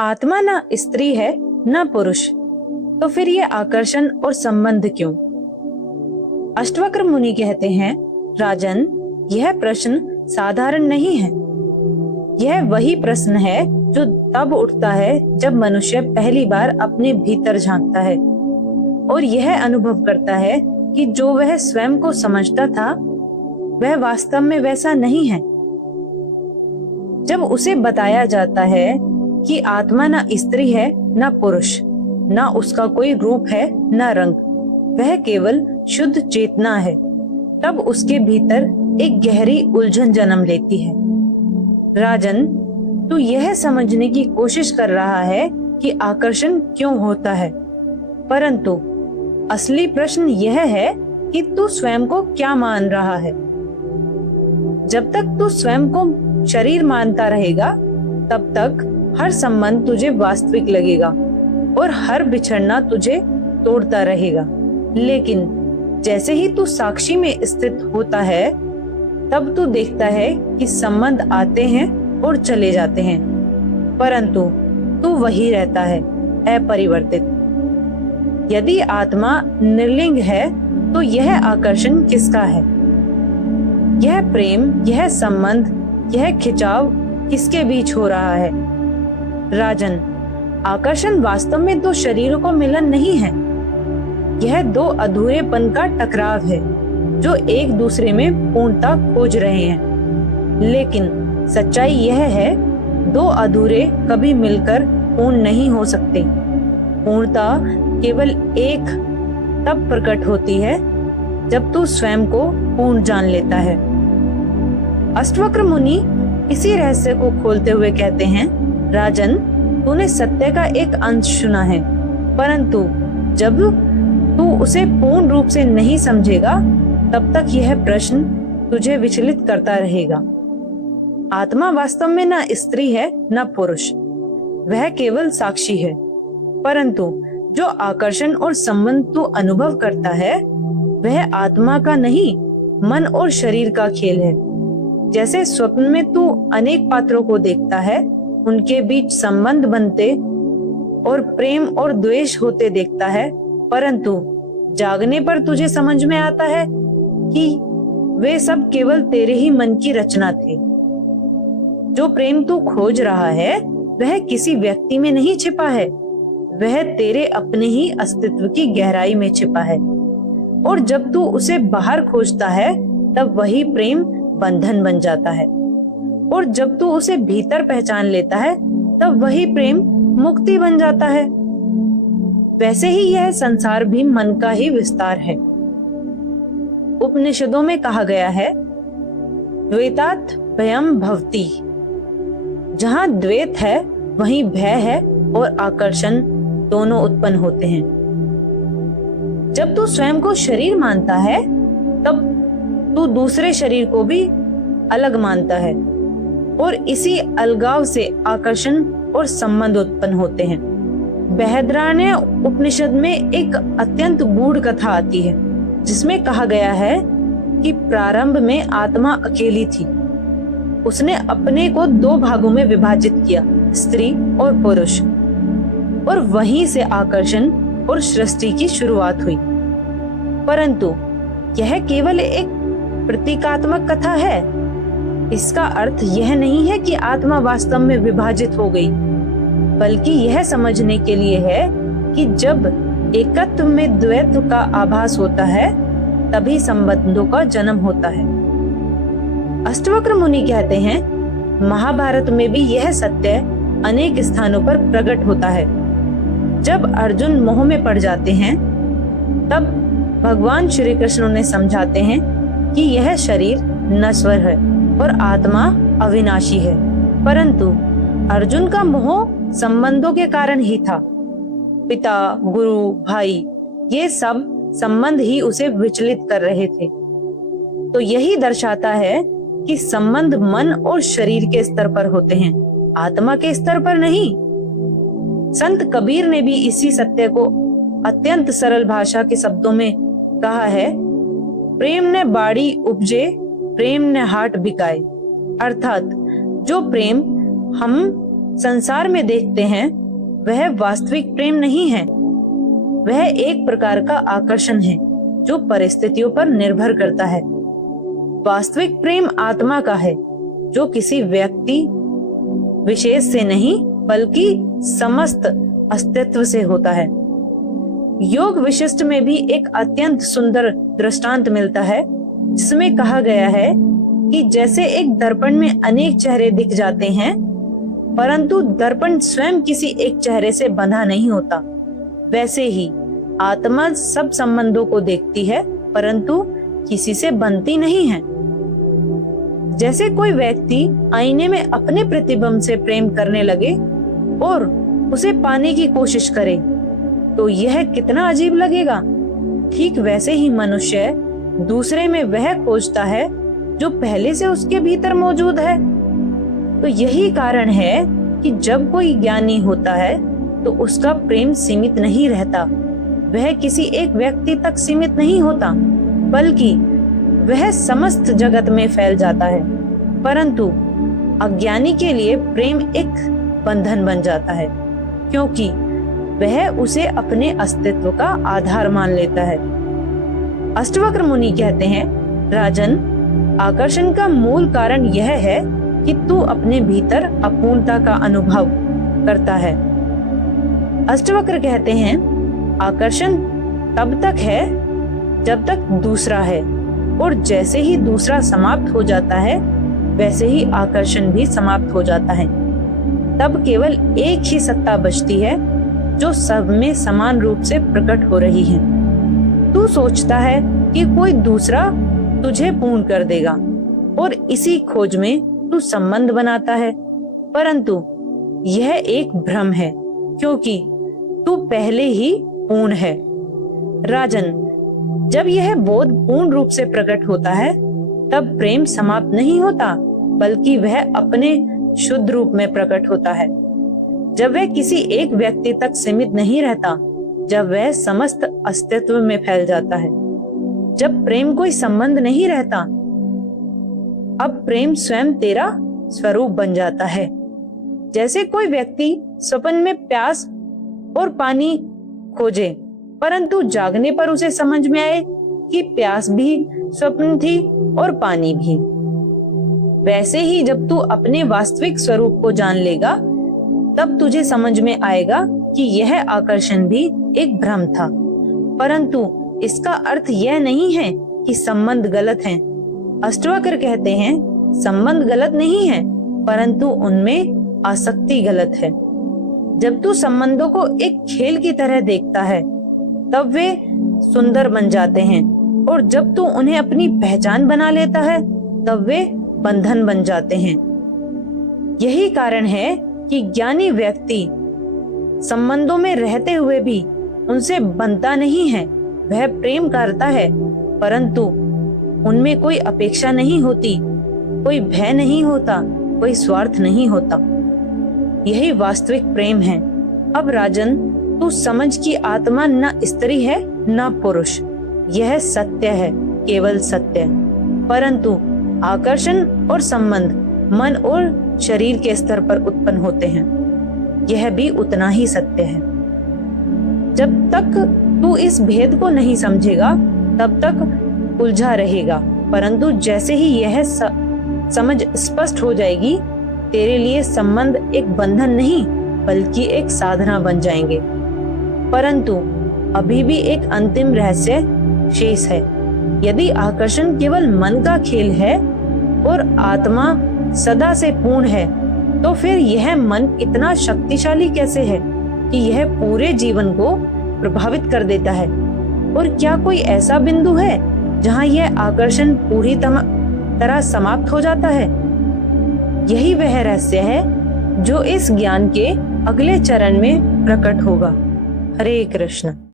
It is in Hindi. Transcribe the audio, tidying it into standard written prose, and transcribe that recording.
आत्मा ना स्त्री है ना पुरुष, तो फिर ये आकर्षण और संबंध क्यों? अष्टवक्र मुनि कहते हैं, राजन, यह प्रश्न साधारण नहीं है। यह वही प्रश्न है जो तब उठता है जब मनुष्य पहली बार अपने भीतर झांकता है और यह अनुभव करता है कि जो वह स्वयं को समझता था वह वास्तव में वैसा नहीं है। जब उसे बताया जाता है कि आत्मा ना स्त्री है ना पुरुष, ना उसका कोई रूप है ना रंग, वह केवल शुद्ध चेतना है, तब उसके भीतर एक गहरी उलझन जन्म लेती है। राजन, तू यह समझने की कोशिश कर रहा है कि आकर्षण क्यों होता है, परंतु असली प्रश्न यह है कि तू स्वयं को क्या मान रहा है। जब तक तू स्वयं को शरीर मानता रहेगा, तब तक हर संबंध तुझे वास्तविक लगेगा और हर बिछड़ना तुझे तोड़ता रहेगा। लेकिन जैसे ही तू साक्षी में स्थित होता है, तब तू देखता है कि संबंध आते हैं और चले जाते हैं, परंतु तू वही रहता है, अपरिवर्तित। यदि आत्मा निर्लिंग है, तो यह आकर्षण किसका है? यह प्रेम, यह संबंध, यह खिंचाव किसके बीच हो रहा है? राजन, आकर्षण वास्तव में दो शरीरों को मिलन नहीं है। यह दो अधूरेपन का टकराव है जो एक दूसरे में पूर्णता खोज रहे हैं। लेकिन सच्चाई यह है, दो अधूरे कभी मिलकर पूर्ण नहीं हो सकते। पूर्णता केवल एक तब प्रकट होती है जब तू स्वयं को पूर्ण जान लेता है। अष्टवक्र मुनि इसी रहस्य को खोलते हुए कहते हैं, राजन, तूने सत्य का एक अंश सुना है, परंतु जब तू उसे पूर्ण रूप से नहीं समझेगा, तब तक यह प्रश्न तुझे विचलित करता रहेगा। आत्मा वास्तव में ना स्त्री है ना पुरुष, वह केवल साक्षी है। परंतु जो आकर्षण और संबंध तू अनुभव करता है, वह आत्मा का नहीं, मन और शरीर का खेल है। जैसे स्वप्न में तू अनेक पात्रों को देखता है, उनके बीच संबंध बनते और प्रेम और द्वेष होते देखता है, परंतु जागने पर तुझे समझ में आता है कि वे सब केवल तेरे ही मन की रचना थे। जो प्रेम तू खोज रहा है, वह किसी व्यक्ति में नहीं छिपा है, वह तेरे अपने ही अस्तित्व की गहराई में छिपा है। और जब तू उसे बाहर खोजता है, तब वही प्रेम बंधन बन जाता है, और जब तू उसे भीतर पहचान लेता है, तब वही प्रेम मुक्ति बन जाता है। वैसे ही यह संसार भी मन का ही विस्तार है। उपनिषदों में कहा गया है, द्वैतात् भयम् भवति। जहाँ द्वैत है वहीं भय है और आकर्षण दोनों उत्पन्न होते हैं। जब तू स्वयं को शरीर मानता है, तब तू दूसरे शरीर को भी अलग मानता है, और इसी अलगाव से आकर्षण और संबंध उत्पन्न होते हैं। बृहदारण्यक उपनिषद में एक अत्यंत गूढ़ कथा आती है, जिसमें कहा गया है कि प्रारंभ में आत्मा अकेली थी। उसने अपने को दो भागों में विभाजित किया, स्त्री और पुरुष, और वहीं से आकर्षण और सृष्टि की शुरुआत हुई। परंतु यह केवल एक प्रतीकात्मक कथा है। इसका अर्थ यह नहीं है कि आत्मा वास्तव में विभाजित हो गई, बल्कि यह समझने के लिए है कि जब एकत्व में द्वैत का आभास होता है, तभी संबंधों का जन्म होता है। अष्टवक्र मुनि कहते हैं, महाभारत में भी यह सत्य अनेक स्थानों पर प्रकट होता है। जब अर्जुन मोह में पड़ जाते हैं, तब भगवान श्री कृष्ण उन्हें समझाते हैं कि यह शरीर नश्वर है और आत्मा अविनाशी है। परंतु अर्जुन का मोह संबंधों के कारण ही था। पिता, गुरु, भाई, ये सब संबंध ही उसे विचलित कर रहे थे। तो यही दर्शाता है कि संबंध मन और शरीर के स्तर पर होते हैं, आत्मा के स्तर पर नहीं। संत कबीर ने भी इसी सत्य को अत्यंत सरल भाषा के शब्दों में कहा है, प्रेम ने बाड़ी उपजे, प्रेम ने हाट बिकाए। अर्थात जो प्रेम हम संसार में देखते हैं वह वास्तविक प्रेम नहीं है। वह एक प्रकार का आकर्षण है जो परिस्थितियों पर निर्भर करता है। वास्तविक प्रेम आत्मा का है जो किसी व्यक्ति विशेष से नहीं बल्कि समस्त अस्तित्व से होता है। योग विशिष्ट में भी एक अत्यंत सुंदर दृष्टांत मिलता है जिसमें कहा गया है कि जैसे एक दर्पण में अनेक चेहरे दिख जाते हैं परंतु दर्पण स्वयं किसी एक चेहरे से बंधा नहीं होता, वैसे ही आत्मा सब संबंधों को देखती है परंतु किसी से बंधती नहीं है। जैसे कोई व्यक्ति आईने में अपने प्रतिबिंब से प्रेम करने लगे और उसे पाने की कोशिश करे तो यह कितना अजीब लगेगा। ठीक वैसे ही मनुष्य दूसरे में वह खोजता है जो पहले से उसके भीतर मौजूद है। तो यही कारण है कि जब कोई ज्ञानी होता है तो उसका प्रेम सीमित नहीं रहता, वह किसी एक व्यक्ति तक सीमित नहीं होता बल्कि वह समस्त जगत में फैल जाता है। परंतु अज्ञानी के लिए प्रेम एक बंधन बन जाता है क्योंकि वह उसे अपने अस्तित्व का आधार मान लेता है। अष्टवक्र मुनि कहते हैं, राजन, आकर्षण का मूल कारण यह है कि तू अपने भीतर अपूर्णता का अनुभव करता है। अष्टवक्र कहते हैं, आकर्षण तब तक है जब तक दूसरा है और जैसे ही दूसरा समाप्त हो जाता है वैसे ही आकर्षण भी समाप्त हो जाता है। तब केवल एक ही सत्ता बचती है जो सब में समान रूप से प्रकट हो रही है। तू सोचता है कि कोई दूसरा तुझे पूर्ण कर देगा और इसी खोज में तू संबंध बनाता है, परंतु यह एक भ्रम है क्योंकि तू पहले ही पूर्ण है। राजन, जब यह बोध पूर्ण रूप से प्रकट होता है तब प्रेम समाप्त नहीं होता बल्कि वह अपने शुद्ध रूप में प्रकट होता है। जब वह किसी एक व्यक्ति तक सीमित नहीं रहता, जब वह समस्त अस्तित्व में फैल जाता है, जब प्रेम कोई संबंध नहीं रहता, अब प्रेम स्वयं तेरा स्वरूप बन जाता है। जैसे कोई व्यक्ति स्वप्न में प्यास और पानी खोजे परंतु जागने पर उसे समझ में आए कि प्यास भी स्वप्न थी और पानी भी, वैसे ही जब तू अपने वास्तविक स्वरूप को जान लेगा तब तुझे समझ में आएगा कि यह आकर्षण भी एक भ्रम था। परंतु इसका अर्थ यह नहीं है कि संबंध गलत हैं। अष्टवक्र कहते हैं, संबंध गलत नहीं है परंतु उनमें आसक्ति गलत है। जब तू संबंधों को एक खेल की तरह देखता है तब वे सुंदर बन जाते हैं और जब तू उन्हें अपनी पहचान बना लेता है तब वे बंधन बन जाते हैं। यही कारण है कि ज्ञानी व्यक्ति संबंधों में रहते हुए भी उनसे बंधता नहीं है। वह प्रेम करता है परंतु उनमें कोई अपेक्षा नहीं होती, कोई भय नहीं होता, कोई स्वार्थ नहीं होता। यही वास्तविक प्रेम है। अब राजन, तू समझ कि आत्मा न स्त्री है न पुरुष, यह सत्य है, केवल सत्य। परंतु आकर्षण और संबंध मन और शरीर के स्तर पर उत्पन्न होते हैं, यह भी उतना ही सत्य है। जब तक तू इस भेद को नहीं समझेगा तब तक उलझा रहेगा, परंतु जैसे ही यह समझ स्पष्ट हो जाएगी तेरे लिए संबंध एक बंधन नहीं बल्कि एक साधना बन जाएंगे। परंतु अभी भी एक अंतिम रहस्य शेष है। यदि आकर्षण केवल मन का खेल है और आत्मा सदा से पूर्ण है तो फिर यह मन इतना शक्तिशाली कैसे है कि यह पूरे जीवन को प्रभावित कर देता है? और क्या कोई ऐसा बिंदु है जहां यह आकर्षण पूरी तरह समाप्त हो जाता है? यही वह रहस्य है जो इस ज्ञान के अगले चरण में प्रकट होगा। हरे कृष्ण।